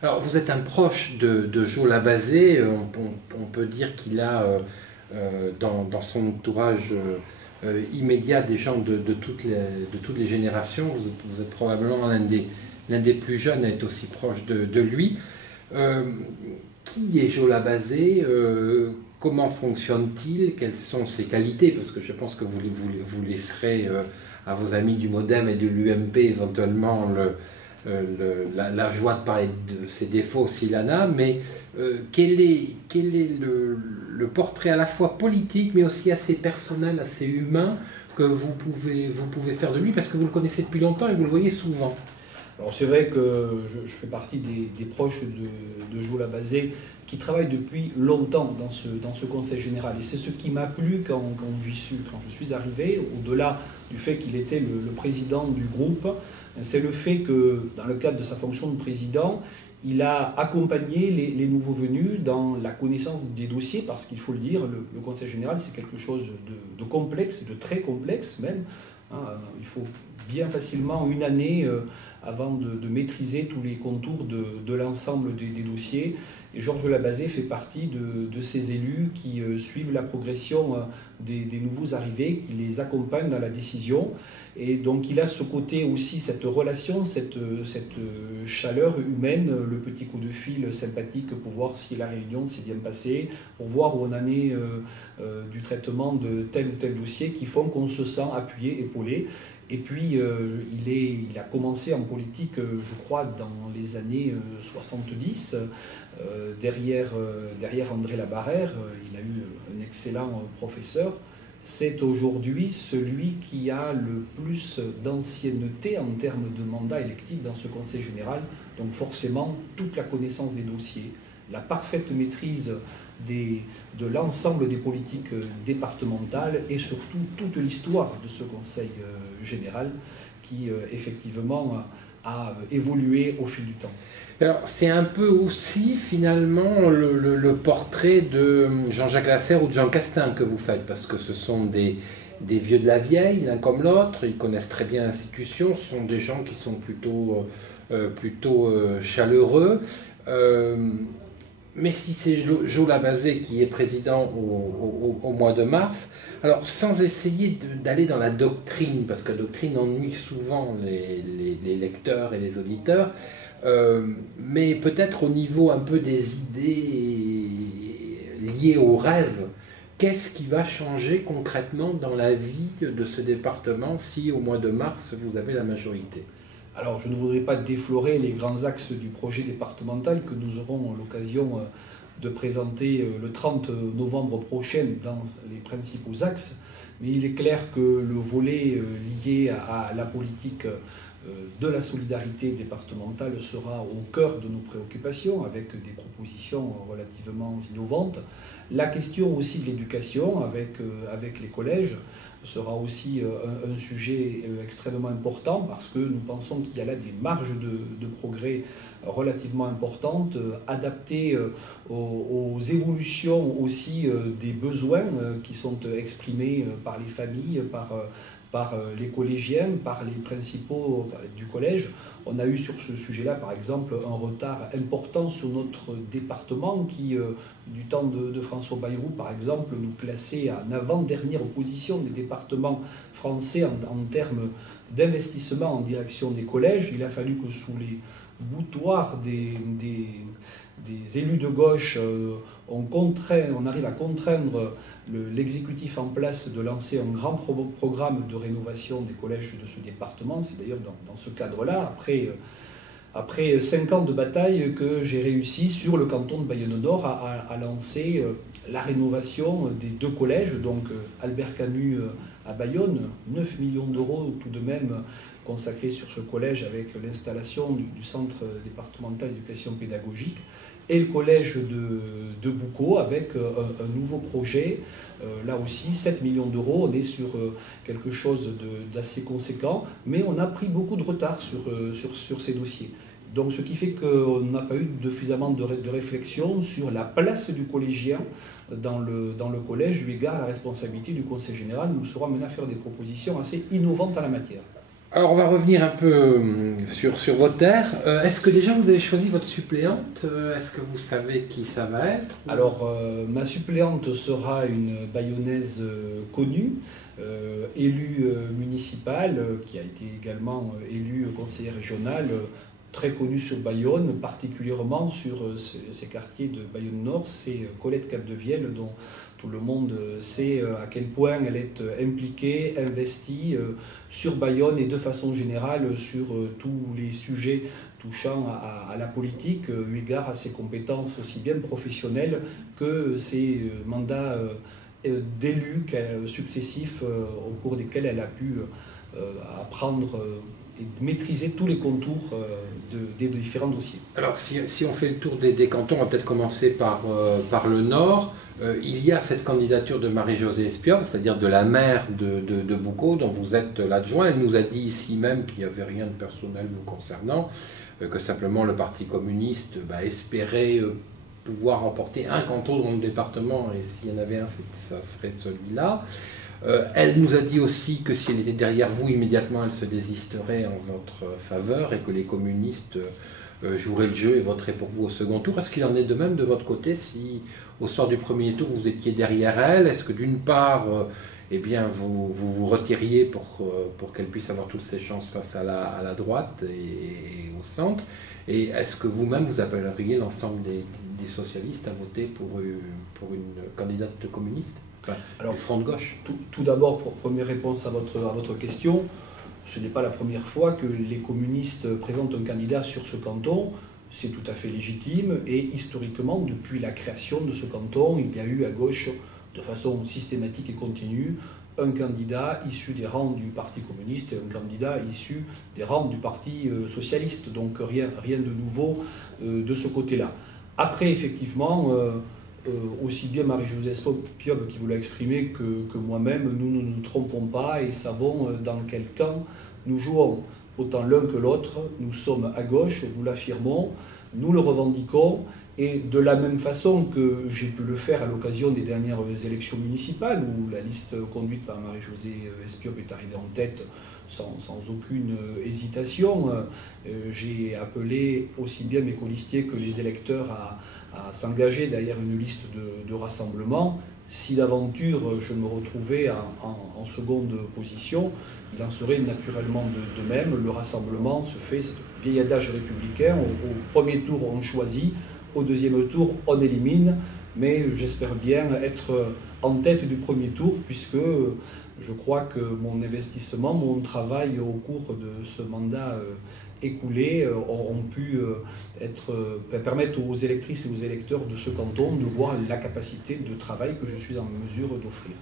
Alors, vous êtes un proche de Jo Labazé. On peut dire qu'il a dans son entourage immédiat des gens de toutes les générations. Vous êtes probablement l'un des plus jeunes à être aussi proche de lui. Euh, qui est Jo Labazé? Comment fonctionne-t-il? Quelles sont ses qualités? Parce que je pense que vous laisserez à vos amis du MoDem et de l'UMP éventuellement la joie de parler de ses défauts s'il en a, mais quel est le portrait à la fois politique mais aussi assez personnel, assez humain que vous pouvez faire de lui, parce que vous le connaissez depuis longtemps et vous le voyez souvent? Alors c'est vrai que je fais partie des proches de Jo Labazé qui travaillent depuis longtemps dans ce conseil général. Et c'est ce qui m'a plu quand je suis arrivé, au-delà du fait qu'il était le président du groupe, c'est le fait que dans le cadre de sa fonction de président, il a accompagné les nouveaux venus dans la connaissance des dossiers, parce qu'il faut le dire, le conseil général c'est quelque chose de complexe, de très complexe même. Il faut bien facilement une année avant de maîtriser tous les contours de l'ensemble des dossiers. Et Georges Labazé fait partie de ces élus qui suivent la progression des nouveaux arrivés, qui les accompagnent dans la décision. Et donc il a ce côté aussi, cette relation, cette chaleur humaine, le petit coup de fil sympathique pour voir si la réunion s'est bien passée, pour voir où on en est du traitement de tel ou tel dossier, qui font qu'on se sent appuyé, épaulé. Et puis, il a commencé en politique, je crois, dans les années 70, derrière André Labarrère. Il a eu un excellent professeur. C'est aujourd'hui celui qui a le plus d'ancienneté en termes de mandat électif dans ce conseil général. Donc forcément, toute la connaissance des dossiers, la parfaite maîtrise de l'ensemble des politiques départementales et surtout toute l'histoire de ce conseil général qui effectivement a évolué au fil du temps. Alors, c'est un peu aussi finalement le portrait de Jean-Jacques Lasserre ou de Jean Castin que vous faites, parce que ce sont des vieux de la vieille, l'un comme l'autre, ils connaissent très bien l'institution, ce sont des gens qui sont plutôt chaleureux. Mais si c'est Jo Labazé qui est président au mois de mars, alors sans essayer d'aller dans la doctrine, parce que la doctrine ennuie souvent les lecteurs et les auditeurs, mais peut-être au niveau un peu des idées liées au rêve, qu'est-ce qui va changer concrètement dans la vie de ce département si au mois de mars vous avez la majorité? Alors, je ne voudrais pas déflorer les grands axes du projet départemental que nous aurons l'occasion de présenter le 30 novembre prochain dans les principaux axes, mais il est clair que le volet lié à la politique de la solidarité départementale sera au cœur de nos préoccupations, avec des propositions relativement innovantes. La question aussi de l'éducation avec les collèges sera aussi un sujet extrêmement important, parce que nous pensons qu'il y a là des marges de progrès relativement importantes, adaptées aux évolutions aussi des besoins qui sont exprimés par les familles, par les collégiens, par les principaux du collège. On a eu sur ce sujet-là, par exemple, un retard important sur notre département qui, du temps de François Bayrou, par exemple, nous classait en avant-dernière position des départements français en termes d'investissement en direction des collèges. Il a fallu que sous les boutoirs des élus de gauche, on arrive à contraindre l'exécutif en place de lancer un grand programme de rénovation des collèges de ce département. C'est d'ailleurs dans ce cadre-là, après 5 ans de bataille, que j'ai réussi sur le canton de Bayonne-Nord à lancer la rénovation des 2 collèges, donc Albert Camus à Bayonne, 9 millions d'euros tout de même consacrés sur ce collège avec l'installation du centre départemental d'éducation pédagogique, et le collège de Boucau avec un nouveau projet, là aussi 7 millions d'euros. On est sur quelque chose d'assez conséquent, mais on a pris beaucoup de retard sur ces dossiers. Donc ce qui fait qu'on n'a pas eu suffisamment de réflexion sur la place du collégien dans le collège, eu égard à la responsabilité du conseil général. Nous serons amenés à faire des propositions assez innovantes en la matière. Alors on va revenir un peu sur vos terres. Est-ce que déjà vous avez choisi votre suppléante? Est-ce que vous savez qui ça va être? Alors, ma suppléante sera une Bayonnaise connue, élue municipale, qui a été également élue conseillère régionale, très connue sur Bayonne, particulièrement sur ces quartiers de Bayonne Nord. C'est Colette Capdevielle, dont tout le monde sait à quel point elle est impliquée, investie sur Bayonne et de façon générale sur tous les sujets touchant à la politique, eu égard à ses compétences aussi bien professionnelles que ses mandats d'élus successifs au cours desquels elle a pu apprendre et maîtriser tous les contours des différents dossiers. Alors si on fait le tour des cantons, on va peut-être commencer par le Nord. Il y a cette candidature de Marie-Josée Espiob, c'est-à-dire de la maire de Boucau, dont vous êtes l'adjoint. Elle nous a dit ici même qu'il n'y avait rien de personnel vous concernant, que simplement le Parti communiste espérait pouvoir remporter un canton dans le département, et s'il y en avait un, ça serait celui-là. Elle nous a dit aussi que si elle était derrière vous, immédiatement elle se désisterait en votre faveur et que les communistes joueraient le jeu et voteraient pour vous au second tour. Est-ce qu'il en est de même de votre côté si au soir du premier tour vous étiez derrière elle? Est-ce que d'une part vous retiriez pour qu'elle puisse avoir toutes ses chances face à la droite et au centre? Et est-ce que vous-même vous appelleriez l'ensemble des socialistes à voter pour une candidate communiste? Alors, du front de gauche. Tout d'abord, première réponse à votre question, ce n'est pas la première fois que les communistes présentent un candidat sur ce canton. C'est tout à fait légitime et historiquement, depuis la création de ce canton, il y a eu à gauche, de façon systématique et continue, un candidat issu des rangs du Parti communiste et un candidat issu des rangs du Parti socialiste. Donc rien de nouveau de ce côté-là. Après, effectivement, aussi bien Marie-Josée Espiob qui vous l'a exprimé que moi-même, nous ne nous trompons pas et savons dans quel camp nous jouons. Autant l'un que l'autre, nous sommes à gauche, nous l'affirmons, nous le revendiquons, et de la même façon que j'ai pu le faire à l'occasion des dernières élections municipales, où la liste conduite par Marie-Josée Espiob est arrivée en tête sans aucune hésitation. J'ai appelé aussi bien mes colistiers que les électeurs à s'engager derrière une liste de rassemblement. Si d'aventure je me retrouvais en seconde position, il en serait naturellement de même. Le rassemblement se fait, c'est un vieil adage républicain, au premier tour on choisit, au deuxième tour on élimine, mais j'espère bien être en tête du premier tour puisque je crois que mon investissement, mon travail au cours de ce mandat écoulé ont pu permettre aux électrices et aux électeurs de ce canton de voir la capacité de travail que je suis en mesure d'offrir.